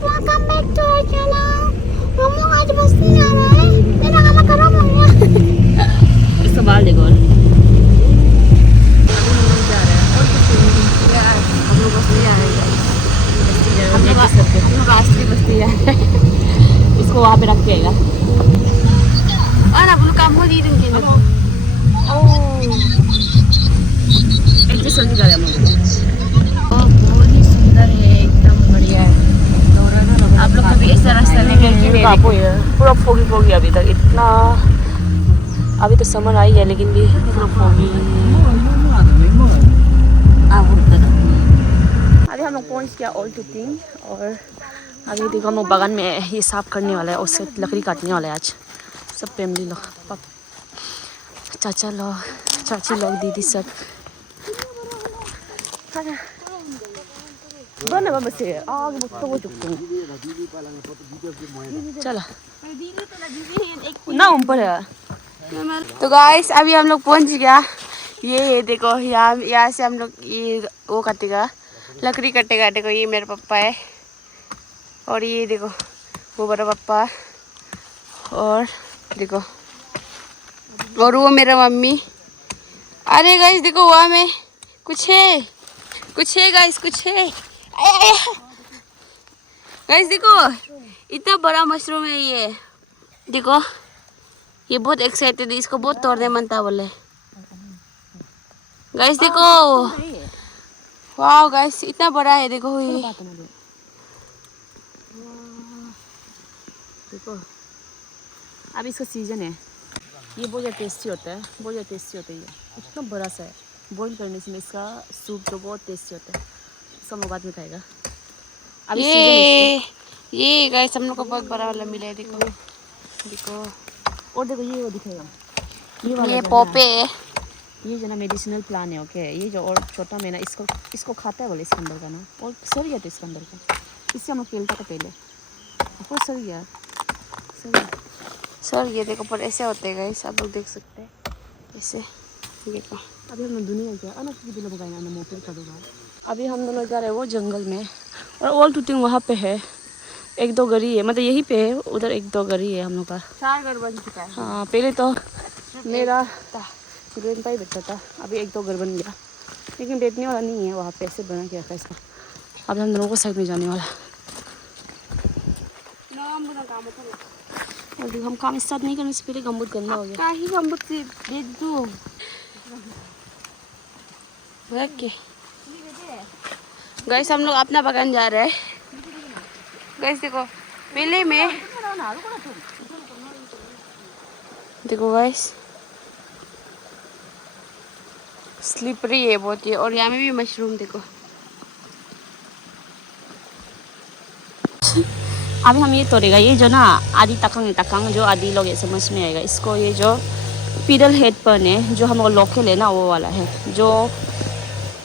welcome back to our channel. हम लोग आज बस्ती जा रहे हैं। मेरा गाना खराब हो गया। इसका बाल देखो। अभी हम लोग जा रहे हैं और कुछ नहीं यार, हम लोग बस्ती जा रहे हैं। बस्ती जा रहे हैं, हम लोग रास्ते बस्ती जा रहे हैं। इसको वहाँ पे रख के आएगा। और आप लोग काम हो रही है एडजस्ट होने जा रहे हैं हम लोग। बहुत ही सुंदर है, एकदम बढ़िया है। आप लोग कभी ऐसा रास्ता लेके पूरा फोगी फोगी अभी तक इतना। अभी तो समर आई है लेकिन भी पूरा फोगी। अभी हम लोग पहुँच गया ऑल टू थिंग। और अभी देखो हम लोग बागान में ये साफ करने वाला है, उससे लकड़ी काटने वाला है आज। सब फैमिली लोग, चाचा लोग, चाची लोग, दीदी सब। चलो ना ऊपर है। तो गाइस अभी हम लोग पहुंच गया। ये देखो यहाँ से हम लोग ये वो काटेगा, लकड़ी कटेगा। देखो ये मेरे पापा है और ये देखो वो बड़ा पापा। और देखो और वो मेरा मम्मी। अरे गाइस देखो वहाँ में कुछ है गाइस, कुछ है। गाइस देखो इतना बड़ा मशरूम है ये। देखो ये बहुत एक्साइटेड है, इसको बहुत तोड़ने मन था बोले। गाइस देखो, वाह गाइस इतना बड़ा है। देखो ये देखो अब इसका सीजन है। ये बहुत ज़्यादा टेस्टी होता है, बहुत ज़्यादा टेस्टी होता है। ये इतना बड़ा सा है, बॉईल करने से इसका सूप जो बहुत टेस्टी होता है। इसका हम बाद में खाएगा। अब ये गाइस हम लोग को बहुत बड़ा वाला मिला है। देखो देखो और देखो ये वो दिखेगा, ये वाला पोपे है। ये जो ना मेडिसिनल प्लांट है। ओके ये जो और छोटा में ना इसको खाता है बोले इसके अंदर का ना। और सर गया तो इसके अंदर का, इससे हम लोग खेलता था पहले। आपको सर गया सर ये देखो पर ऐसे होते हैं गाइस, आप लोग देख सकते हैं ऐसे। देखो अभी हम लोग दुनिया क्या अलग की दिल लगाएगा ना मोटर का दूंगा। अभी हम दोनों जा रहे हैं वो जंगल में। और ऑल टू थिंग वहाँ पे है, एक दो गरी है, मतलब यहीं पे है, उधर एक दो गरी है हम लोग का। 4 घर बन चुका है। हाँ पहले तो मेरा ग्रैंडपा ही बैठता था, अभी एक दो घर बन गया लेकिन बैठने वाला नहीं है वहाँ पे, ऐसे बना के रखा इसका। अभी हम दोनों को साइड में जाने वाला। और हम काम स्टार्ट नहीं करने से पहले गम्बूत गंदा हो गया। ही गम्बूत से भेज दो गाइस। हम लोग अपना बगान जा रहे हैं गाइस। देखो पहले में देखो गाइस स्लिपरी है बहुत ही। और यहाँ में भी मशरूम देखो। अभी हम ये तोड़ेगा, ये जो ना आदि तकंग जो आदि लोग ये समझ में आएगा इसको। ये जो पीडल हेड पर्न है जो हम लोग लोकल है ना वो वाला है, जो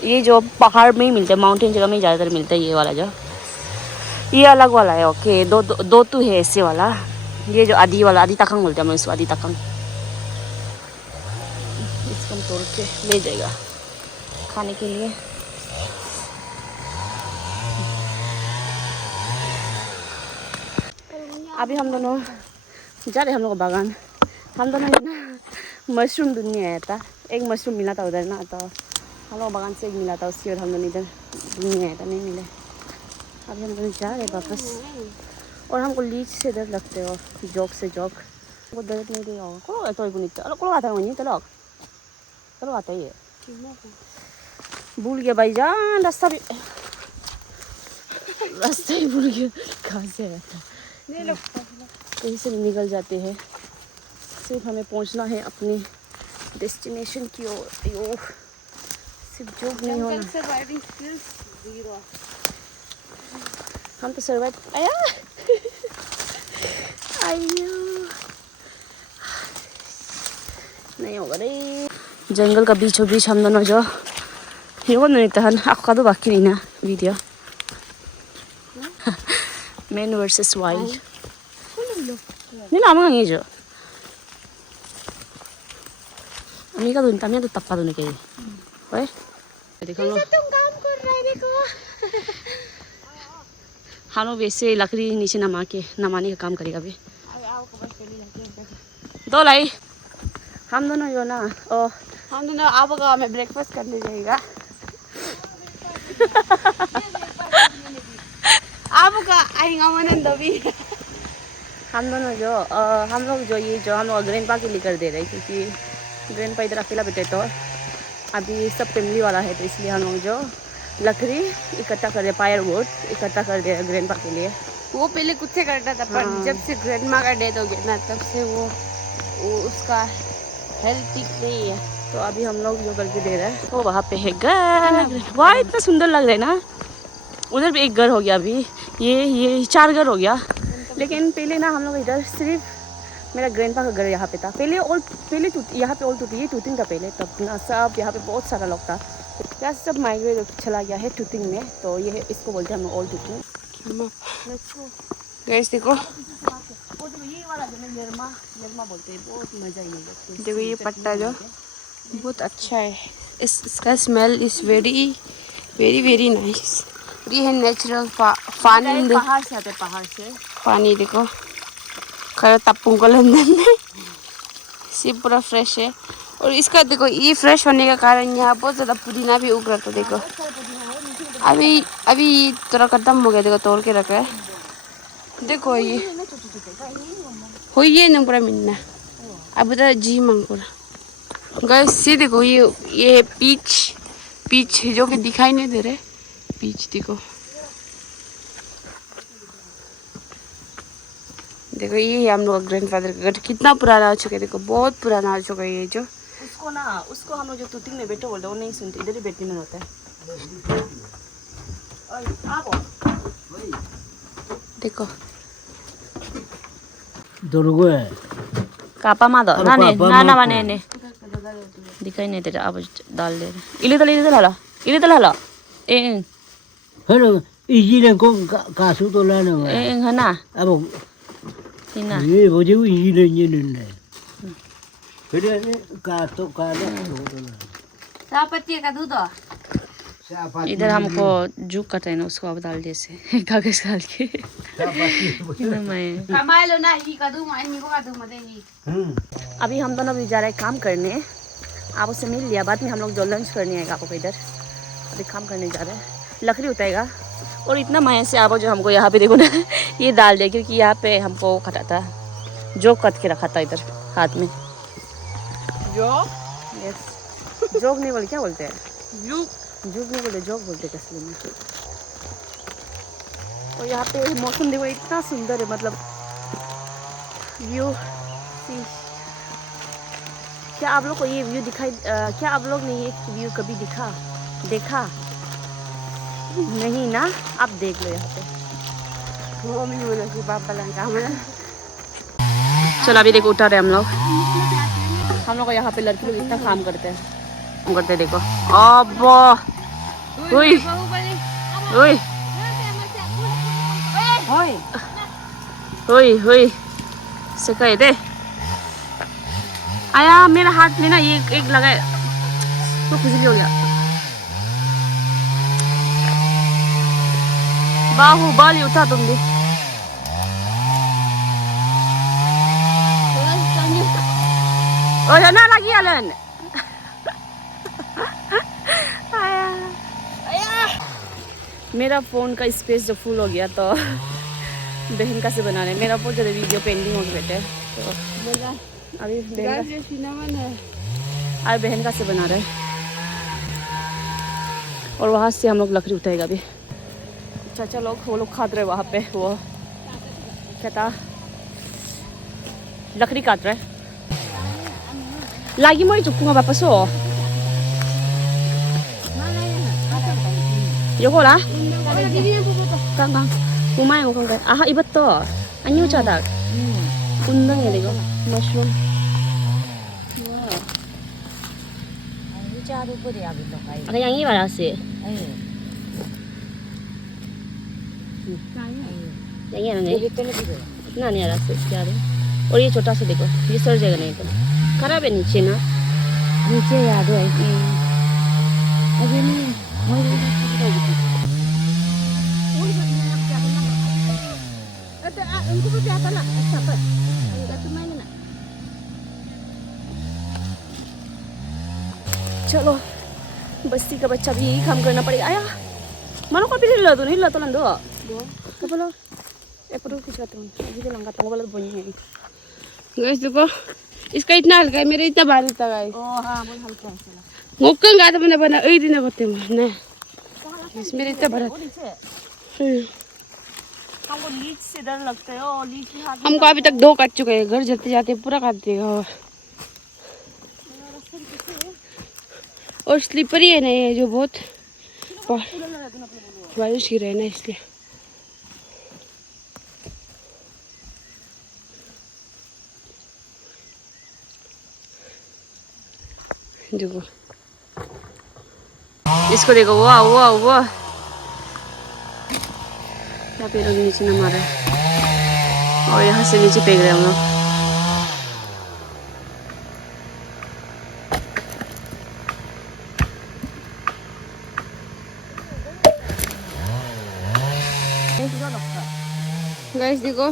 ये जो पहाड़ में ही मिलता है, माउंटेन जगह में ज़्यादातर मिलता है। ये वाला जो ये अलग वाला है। ओके दो तो है ऐसे वाला। ये जो आदि वाला आदि तकंग बोलते हैं हम इसको, आदि तकंग। इसको हम तोड़ के ले जाएगा खाने के लिए। अभी हम दोनों जा रहे हम लोग बागान। हम दोनों ना मशरूम ढूंढने आया था, एक मशरूम मिला था उधर ना, तो हम लोग बागान से एक मिला था उसकी, और हम दोनों इधर ढूंढने आया था, नहीं मिले। अभी हम दोनों जा रहे वापस। और हमको लीच से डर लगते हो, जोक से जोक वो डर नहीं दे होगा। को तो इनको निकल को आता है चलो चलो आता ही है। भूल गया भाई जान रास्ता भी, रास्ता ही भूल गया कहाँ से रहता है। कहीं से निकल जाते हैं, सिर्फ हमें पहुंचना है अपने डेस्टिनेशन की ओर। सिर्फ जोक नहीं होना। Surviving skills 0। हम तो सर्वाइव आया नहीं होगा रे। जंगल का बीचों बीच हम दोनों जो हिरो नहीं तहन आपका तो बाकी नहीं ना वीडियो। मैन वर्सेस वाइल्ड नहीं ना ये जो अमेरिका तो तमिया तो तप्पा तो नहीं कहीं ओए देखो तुम काम कर रहे देखो। हम लोग वैसे लकड़ी नीचे नमाने का काम करेगा अभी। दो लाई हम दोनों जो ना हम दोनों आप गाँव में ब्रेकफास्ट करने जाएगा। आपका आएगा मन दबी। हम दोनों हम लोग हम लोग ग्रैंडपा के लिए कर दे रहे हैं क्योंकि ग्रैंडपा इधर अकेला बैठे तो अभी सब फैमिली वाला है, तो इसलिए हम लोग लकड़ी इकट्ठा कर दे, फायर वुड इकट्ठा कर दे ग्रैंडपा के लिए। वो पहले कुछ से करता था पर जब से ग्रैंडमा का डेथ हो गया ना तब से वो उसका हेल्थ ठीक नहीं है, तो अभी हम लोग जो करके दे रहे हैं वो वहाँ पे है घर। वाह इतना सुंदर लग रहा है ना। उधर भी एक घर हो गया, अभी ये 4 घर हो गया। लेकिन पहले ना हम लोग इधर सिर्फ मेरा ग्रैंडपा का घर यहाँ पे था पहले, और पहले यहाँ पे और ये टूटिंग था पहले, तब ना सब यहाँ पे बहुत सारा लोग था। यहाँ सब माइग्रेट चला गया है टूटिंग में, तो ये इसको बोलते हैं हम ओल्ड टूटिंग। गैस देखो, ये वाला जो निर्मा बोलते हैं, बहुत मजा ही है। देखो ये पट्टा जो बहुत अच्छा है, इसका smell is very very very nice. ये है नेचुरल पानी, पहाड़ से आते, पहाड़ से पानी देखो खरा तप्पू को लंदन में से पूरा फ्रेश है। और इसका देखो ये फ्रेश होने का कारण यहाँ बहुत ज़्यादा पुदीना भी उग रहा था। देखो अभी थोड़ा खत्म हो गया, देखो तोड़ के रखा है। देखो ये हो ये ना पूरा मिलना अब तो जी मंग पूरा गैस से। देखो ये पीच जो कि दिखाई नहीं दे रहे, पीच देखो देखो ये हम लोग ग्रैंडफादर का घर कितना पुराना हो चुका है। देखो बहुत पुराना हो चुका है ये जो। उसको हम लोग जो टूटिंग में बैठो बोलते वो नहीं सुनते, इधर ही बैठने में होता है। देखो कापा मादो ना बने दिखाई नहीं दे रहा, अब डाल दे रहे। इले तला ला ए हेलो इजीले को कासु तो लाने में ए है ना अब इना ये वजह वो इजीले ये नहीं फिर का तो काले चायपत्ती का दूध इधर हमको जूक कटा है ना, उसको अब डाल जैसे कागज डाल के कमाई लो ना ही का दूध मायनी को का दूध मत ही। अभी हम दोनों भी जा रहे हैं काम करने। आप उससे मिल लिया, बाद में हम लोग जो लंच करने आएगा आपको इधर। अभी काम करने जा रहे हैं, लकड़ी उठाएगा। और इतना माया से आप जो हमको यहाँ पे देखो ना ये डाल दे, क्योंकि यहाँ पे हमको खटा था, जो कट के रखा था इधर हाथ में। यस जोग नहीं बोलते, क्या बोलते हैं? जुग नहीं बोलते, जोग बोलते कसली में। और यहाँ पे मौसम देखो इतना सुंदर है, मतलब व्यू। क्या आप लोग को ये व्यू क्या आप लोग ने ये व्यू कभी देखा नहीं ना? आप देख लो यहाँ पे। वो नहीं बोला कि पापा लंका हमारा। चलो अभी देखो उठा रहे हम लोग यहाँ पे लड़की लोग इतना काम करते हैं देखो। अब ओए ओए ओए ओए से कहे दे आया मेरा हाथ में ना ये एक लगा तो खुजली हो गया। बाहुबली उठा तुम भी। ना lagi Alan. मेरा फ़ोन का स्पेस जो फुल हो गया तो बहन का से बना रहे। मेरा बहुत ज़्यादा वीडियो पेंडिंग हो गए तो अभी बहन का से बना रहे। और वहाँ से हम लोग लकड़ी उठाएगा अभी। चाचा लोग वो लोग काट रहे वहाँ पे, वो क्या था लकड़ी काट रहे। Lagi mo itu kunga bapak so. Yoko lah. Kang. Kumai mo kang. Aha ibat to. Anyo cadak. Undang ya dego. Mushroom. Ada yang ini वाला से. yang ini ना नहीं आ रहा से क्या है? और ये छोटा सा देखो, ये सर जगह नहीं तो खराब है नीचे ना, नीचे याद है अभी नहीं उनको भी आता ना अच्छा पर मैंने ना चलो बस्ती का बच्चा भी यही काम करना पड़ेगा आया मानो कभी नहीं ला तो लंदो तो बोलो एप्रो कुछ करते हैं अभी तो लंगा तो बोला तो बनी है गाइस देखो इसका इतना हल्का है मेरे इतना भारी था गाइस ओ हाँ बहुत हल्का है चला ngokkang ga ta bana ei dina kote mo na इस मेरे इतना भरा हमको लीच से डर लगता है और लीच भी हाथ हमको अभी तक 2 काट चुके हैं घर जाते जाते पूरा काट देगा और स्लिपरी है ना ये जो बहुत बारिश गिर रहा है ना इसलिए देखो इसको देखो वाह वाह वाह यहाँ पे लोग नीचे न मारा है और यहाँ से नीचे फेंक रहे हैं हम लोग गाइस देखो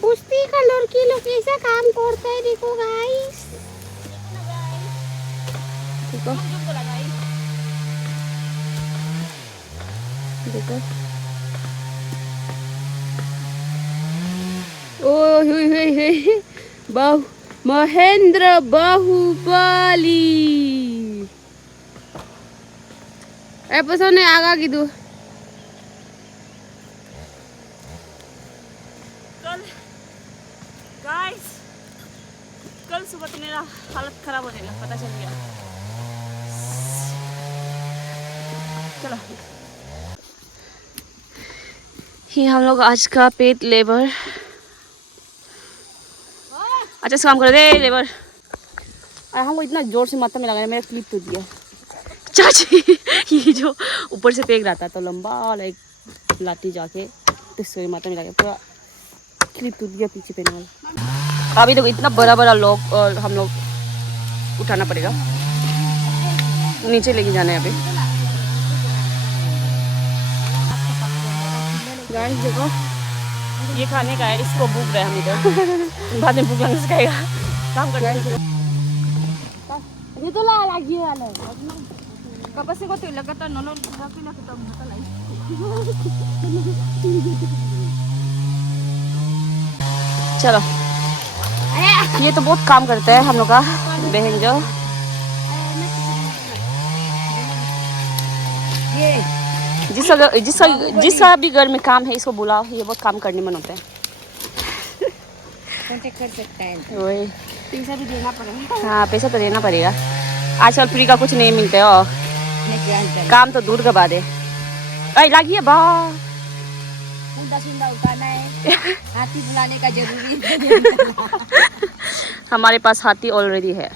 बुस्ती का लड़की लोग ऐसा काम करता है देखो गाइस देखो देखो ओ हुई महेंद्र बाहुबली एपिसोड ने आगा कीधु गाइस कल सुबह तो मेरा हालत खराब हो जाएगा पता चल गया चलो ये हम लोग आज का पेट लेबर अच्छा से काम कर दे लेबर अरे हमको इतना जोर से माथा में लगाया मेरा क्लिप टूट गया चाची ये जो ऊपर से फेंक रहा था तो लंबा लाइक लाठी जाके तो माथा में लगा पूरा क्लिप टूट गया पीछे पे वाला अभी तो इतना बड़ा बड़ा लॉक और हम लोग उठाना पड़ेगा नीचे लेके जाना है अभी गाइस देखो ये खाने का है इसको भूख रहे हम इधर बाद में भूख लगने से खाएगा काम कर ये तो ला लगी वाला kapag ko tuloy ka to nono kita mata lai चलो ये तो बहुत काम करता है हम लोग का बहन जो जिसका भी घर में काम है इसको बुलाओ ये बहुत काम करने मन होता है कांटेक्ट कर सकता है वही पैसा भी देना पड़ेगा हाँ पैसा तो देना पड़ेगा आजकल फ्री का कुछ नहीं मिलता है और काम तो दूर का बात है अरे लागिए बा उठाना है हाथी बुलाने का जरूरी है हमारे पास हाथी ऑलरेडी है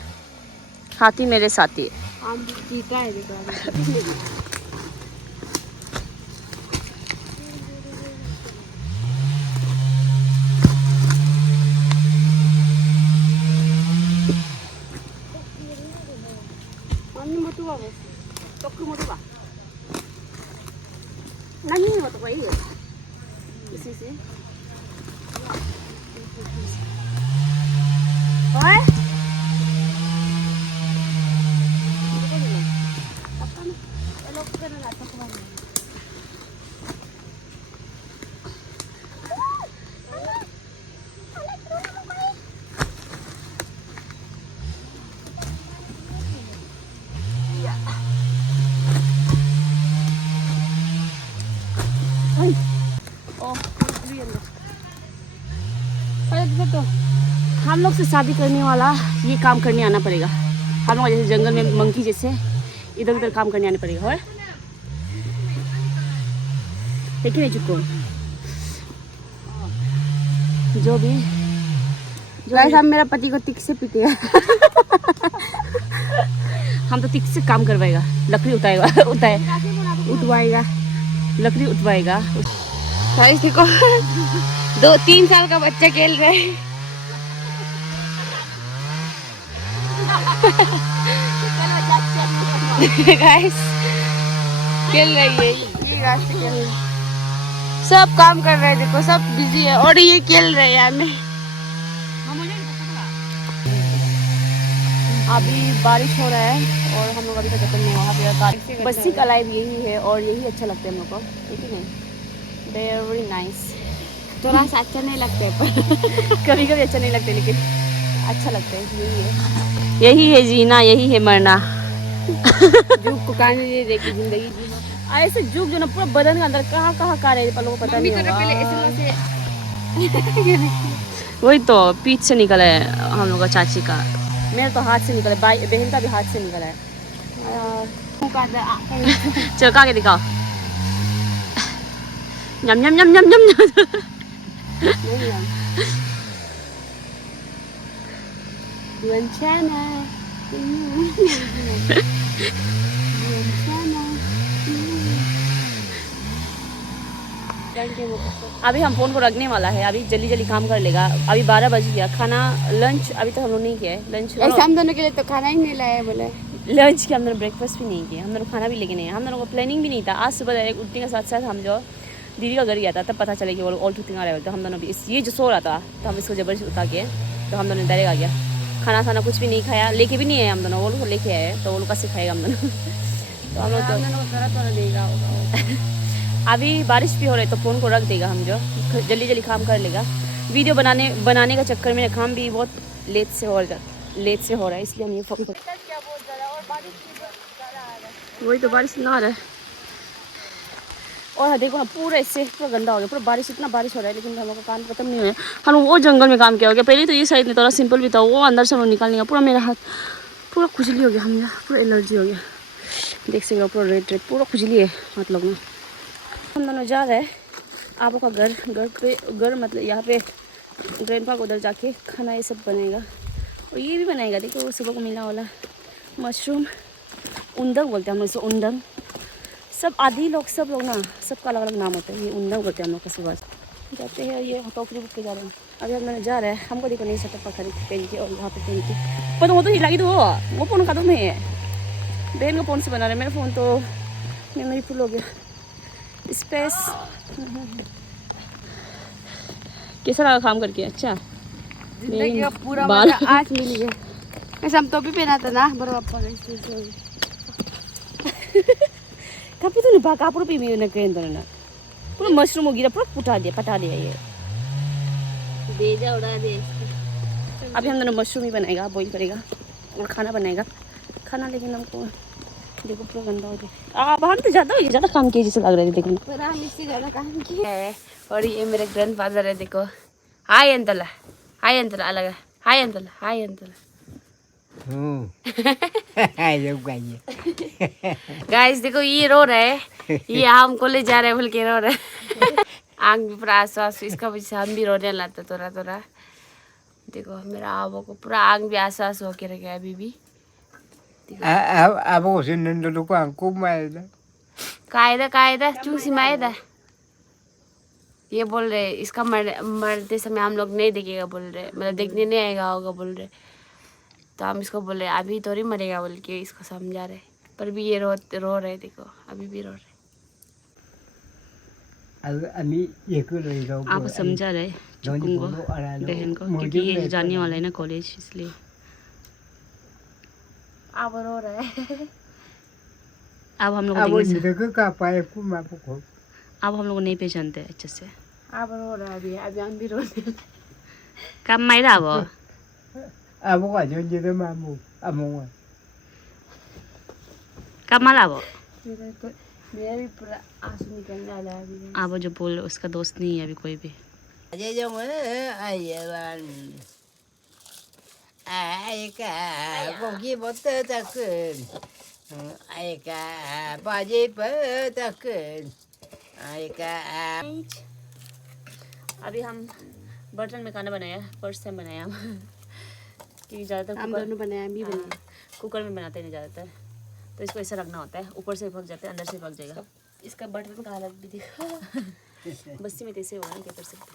हाथी मेरे साथी हम चीता है देखो nani ni watu kwa hiyo sisi oe हम लोग से शादी करने वाला ये काम करने आना पड़ेगा हम लोग जैसे जंगल में मंकी जैसे इधर उधर काम करने आना पड़ेगा है कि नहीं चुको जो भी गाइस हम मेरा पति को तिक से पीटेगा हम तो तिक से काम करवाएगा लकड़ी उठवाएगा लकड़ी उठवाएगा गाइस देखो 2-3 साल का बच्चा खेल रहा है गाइस खेल रही है ये रास्ते खेल रही सब काम कर रहे हैं, देखो सब बिजी है और ये खेल रहे हैं यहाँ में। अभी बारिश हो रहा है और हम लोग अभी तक नहीं वहाँ पे बस्सी का लाइफ यही है और यही अच्छा लगता है हम लोग को, ठीक है नहीं? Very nice. थोड़ा सा अच्छा नहीं लगता है पर कभी कभी अच्छा नहीं लगता लेकिन अच्छा लगता है। यही है जीना, यही है मरना। जुग को कहने दे देखी जिंदगी जीना। ऐसे जुग जो ना पूरा बदन के अंदर कहाँ कहाँ का रहे लोगों को पता नहीं होगा। वही तो पीठ से निकला है हम लोग का चाची का, मेरा तो हाथ से निकला है, भाई बहन का भी हाथ से निकला है। चल खा के दिखाओ। यम यम यम यम यम। अभी हम फोन को रखने वाला है, अभी जल्दी जल्दी काम कर लेगा। अभी 12 बज गया, खाना लंच अभी तक हम लोग नहीं किया है। लंच हम दोनों के लिए तो खाना ही नहीं लाया बोले। लंच के हम दोनों ब्रेकफास्ट भी नहीं किया, हम दोनों खाना भी लेके नहीं, हम दोनों को प्लानिंग भी नहीं था। आज सुबह डायरेक्ट उठने के साथ साथ हम जो दीदी का घर गया था तब पता चला कि वो लोग ऑल टूटिंग आ रहे थे। हम दोनों भी ये जो सो रहा था तो हम इसको जबरदस्ती उठा के तो हम दोनों डायरेक्ट आ गया। खाना खाना कुछ भी नहीं खाया, लेके भी नहीं आए हम दोनों, वो लोग लेके आए तो वो लोग कैसे खाएगा हम दोनों। तो हम लोग देगा। अभी बारिश भी हो रही है तो फ़ोन को रख देगा, हम जो जल्दी जल्दी काम कर लेगा। वीडियो बनाने का चक्कर में काम भी बहुत लेट से हो रहा है, इसलिए हम ये वही तो बारिश ना आ रहा है। और देखो ना पूरा इससे पूरा गंदा हो गया, पूरा बारिश, इतना बारिश हो रहा है लेकिन हम लोग का काम खत्म नहीं हुआ है। हम लोग वो जंगल में काम किया हो गया। पहले तो ये साइड में थोड़ा सिंपल भी था, वो अंदर से हम लोग निकालने का पूरा मेरा हाथ पूरा खुजली हो गया, हम पूरा एलर्जी हो गया। देख सकते हो पूरा रेड पूरा खुजली है हाथ लोग में। हम दोनों जा रहे हैं आपो का घर मतलब यहाँ पे ग्रैंडपा को उधर जाके खाना ये सब बनेगा और ये भी बनाएगा। देखो वो सुबह को मिला वाला मशरूम उंदंग बोलते हैं हम लोग इसे, उंदंग। सब आदि लोग सब लोग ना सबका अलग अलग नाम होता है। ये उंदंग बोलते हैं हम लोग का। सुबह जाते हैं ये टोकरी बुक के जा रहे हैं। अभी हम लोग जा रहे हैं, हमको देखो नहीं सकता पकड़ पहन के और यहाँ पे पहन के पर वो तो ही लगी तो वो फ़ोन का तो नहीं है, बहन का फ़ोन से बना रहे। मेरा फ़ोन तो मेमोरी फुल हो गया, स्पेस। कैसा लगा काम करके? अच्छा जिंदगी का पूरा बाल मजा आज मिल गया। ऐसा हम टोपी पहना था ना बरो apa guys. Tapi itu nih bak kapur pimi udah keren tuh ना पूरा मशरूम हो गया, पूरा पटा दिया ये भेजा उड़ा दे। अभी हम दोनों मशरूम ही बनाएगा, बॉईल करेगा और खाना बनाएगा खाना। लेकिन हमको देखो पूरा गंदा हो गया। बाहर तो ज़्यादा काम किए जैसे लग रहे थे देखने। पर हम इससे ज़्यादा काम किया है। और ये मेरे ग्रैंडफादर है, देखो। हाय अंतला अलग, हाय अंतला गाइस देखो ये रो रहा है, ये हमको ले जा रहे हैं बोल के रो रहा है। आँख भी पूरा आंसू इसका वजह से हम भी रोने लगते थोड़ा। देखो मेरा आवो को पूरा आँख भी आंसू होके रह गया अभी भी। कायदा चूसी मायदा ये बोल रहे इसका मरते समय हम लोग नहीं देखेगा बोल रहे, मतलब देखने नहीं आएगा होगा बोल रहे। तो हम इसको बोल रहे अभी थोड़ी मरेगा बोल के इसको समझा रहे, पर भी ये रो रहे। देखो अभी भी रो रहे। आप समझा रहे चुकुंग को, बहन को, क्योंकि ये जाने वाला है ना कॉलेज, इसलिए आप रो रहे हैं। अब हम लोग नहीं पहचानते अच्छे से। आप रो रहे हैं अभी हम भी रो रहे हैं। कब मायरा कब माला वो मेरा भी पूरा आंसू निकलने वाला है अभी। आप जो बोल रहे उसका दोस्त नहीं है अभी कोई भी। अभी हम बर्तन में खाना बनाया, फर्स्ट टाइम बनाया हम, क्योंकि ज़्यादातर हम दोनों बनाया भी बनाया कुकर में बनाते नहीं ज़्यादातर। तो इसको ऐसा रखना होता है, ऊपर से पक जाता है अंदर से पक जाएगा। इसका बर्तन का हालत भी देखो। बस्ती में कैसे होगा क्या कर सकते।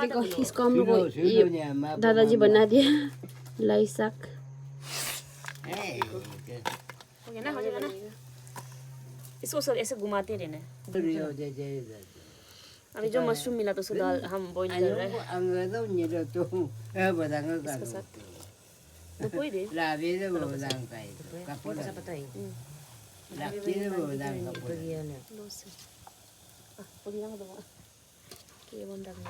देखो इसको हम लोग दादाजी बना दिया लाई साग। गया ना, हो जाएगा ना। इसको सब ऐसे घुमाते रहना है। Rio de Janeiro. अभी जो मशरूम मिला तो उसको दाल हम बॉईल कर रहे हैं Ang ano niya to, badang ang इसके ano. साथ। तो कोई दे Labi na badang kay. Kapon sa patay. Labi na badang kapon. लो से पूरी रंग दो के बंदा में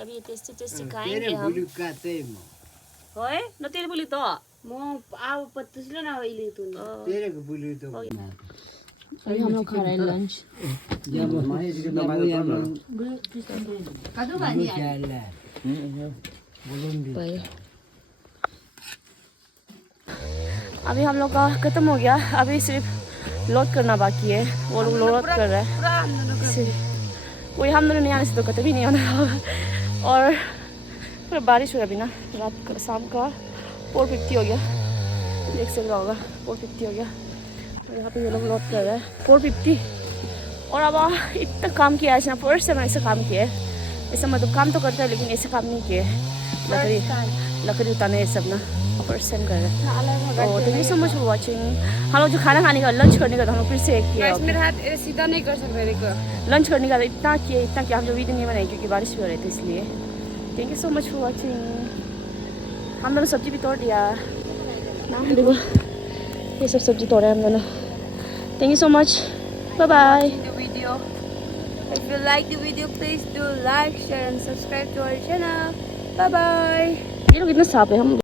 अभी ये टेस्टी टेस्टी खाएंगे Pero हम bulu ka mo. होए न तेरे बोली तो म आव पत्तुसले ना अहिले तू Pero ko bulu to. अभी हम लोग खा रहे हैं लंच कादो भाजी अभी हम लोग का खत्म हो गया अभी सिर्फ लोड करना बाकी है वो लोग लोड कर रहे हैं वही हम दोनों नहीं आने से तो कतई भी नहीं आना होगा और पूरा बारिश हुआ अभी ना रात का शाम का 4:50 हो गया देख सक रहा होगा 4:50 हो गया और यहाँ पे ये लोग लोड कर रहे हैं 4:50 और अब इतना काम किया है ना फर्स्ट टाइम ऐसा काम किया है ऐसा मतलब काम तो करता है लेकिन ऐसे काम नहीं किए लकड़ी उतारने ये सब ना फर्स्ट टाइम कर रहे हैं thank you so much for watching हम लोग जो खाना खाने का लंच करने का था हम लोग फिर से एक किया मेरा हाथ सीधा नहीं कर सकते देखो लंच करने का इतना किया हम जो वीडियो नहीं बनाए क्योंकि बारिश भी हो रही थी इसलिए thank you so much for watching हम दोनों सब्जी भी तोड़ दिया ना देखो ये सब सब्जी तोड़ा है हम दोनों thank you so much bye bye the video. If you like the video, please do like, share and subscribe to our channel. Bye bye. ये लोग इतना साफ है हम